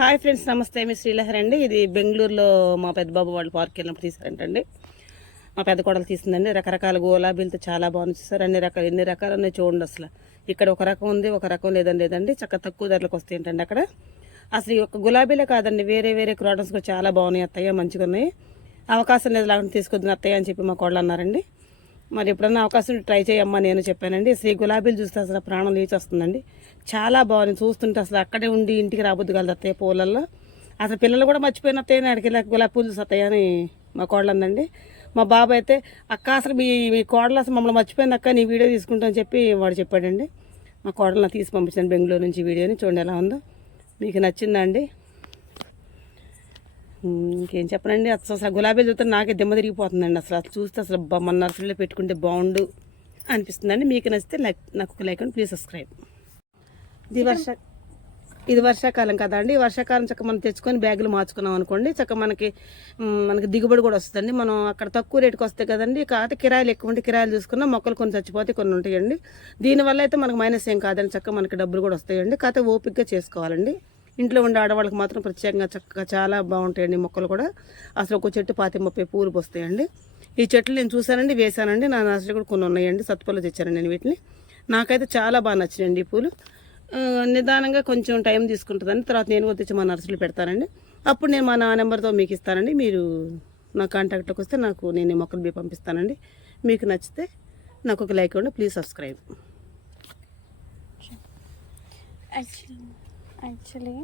Hi friends, నమస్తే. మీ శ్రీలహరి అండి. ఇది బెంగళూరులో మా పెద్ద బాబు వాళ్ళు పార్క్ వెళ్ళినప్పుడు తీసారంటండి. మా పెద్ద కోడలు తీసిందండి. రకరకాల గులాబీలతో చాలా బాగుంది సార్. ఎన్ని రకాలు ఉన్నాయి చూడండి. అసలు ఇక్కడ ఒక రకం ఉంది, ఒక రకం లేదండి. చక్కగా తక్కువ ధరలకు వస్తాయి ఏంటండి అక్కడ. అసలు ఈ ఒక్క గులాబీలే కాదండి, వేరే వేరే క్రాటన్స్ కూడా చాలా బాగున్నాయి అత్తయ్య, మంచిగా ఉన్నాయి. అవకాశం లేదు లాగా తీసుకొద్దిన అత్తయ్య అని చెప్పి మా కోడలు అన్నారండి. మరి ఎప్పుడన్నా అవకాశం ట్రై చేయమ్మా నేను చెప్పానండి. అసలు ఈ గులాబీలు చూస్తే అసలు ప్రాణం లేచి వస్తుందండి. చాలా బాగుంది చూస్తుంటే. అసలు అక్కడే ఉండి ఇంటికి రాబోద్దు కలదు అత్తయ్య పూలల్లో. అసలు పిల్లలు కూడా మర్చిపోయిన అత్తయ్య అడిగి గులాబీ పూలు చూస్తాయి అని మా కోడలు అందండి. మా బాబు అయితే అక్క అసలు మీ కోడలు అసలు మమ్మల్ని మర్చిపోయింది అక్క, నీ వీడియో తీసుకుంటాను చెప్పి వాడు చెప్పాడండి. మా కోడలు నాకు తీసి పంపించాను బెంగళూరు నుంచి వీడియోని. చూడండి ఎలా ఉందో, మీకు నచ్చిందా అండి? ఇంకేం చెప్పనండి. అసలు గులాబీలు చూస్తే నాకే దిమ్మ తిరిగిపోతుందండి. అసలు చూస్తే అసలు మన నర్సరీలో పెట్టుకుంటే బాగుండు అనిపిస్తుందండి. మీకు నచ్చితే నాకు ఒక లైక్ అండి, ప్లీజ్ సబ్స్క్రైబ్. ఇది వర్షాకాలం కదా అండి. వర్షాకాలం చక్క మనం తెచ్చుకొని బ్యాగులు మార్చుకున్నాం అనుకోండి, చక్క మనకి దిగుబడి కూడా వస్తుందండి. మనం అక్కడ తక్కువ రేటుకి వస్తాయి కదండి. కాకపోతే కిరాయిలు ఎక్కువ ఉంటే కిరాయిలు చూసుకున్నా మొక్కలు కొన్ని చచ్చిపోతే కొన్ని ఉంటాయండి. దీనివల్ల అయితే మనకు మైనస్ ఏం కాదండి, చక్క మనకి డబ్బులు కూడా వస్తాయండి. కాకపోతే ఓపికగా చేసుకోవాలండి. ఇంట్లో ఉండే ఆడవాళ్ళకి మాత్రం ప్రత్యేకంగా చక్కగా చాలా బాగుంటాయండి మొక్కలు కూడా. అసలు ఒక చెట్టు 25-30 పూలు పోస్తాయండి. ఈ చెట్లు నేను చూశానండి, వేశానండి. నా నర్సరీ కూడా కొన్ని ఉన్నాయండి, సత్తుపల్లిలో తెచ్చానండి నేను వీటిని. నాకైతే చాలా బాగా నచ్చినాయండి ఈ పూలు. నిదానంగా కొంచెం టైం తీసుకుంటుందండి. తర్వాత నేను కూడా తెచ్చి మా నర్సరీలో పెడతానండి. అప్పుడు నేను మా నెంబర్తో మీకు ఇస్తానండి. మీరు నా కాంటాక్ట్లోకి వస్తే నేను ఈ మొక్కలు పంపిస్తానండి. మీకు నచ్చితే నాకు ఒక లైక్ ఇవ్వండి, ప్లీజ్ సబ్స్క్రైబ్. Actually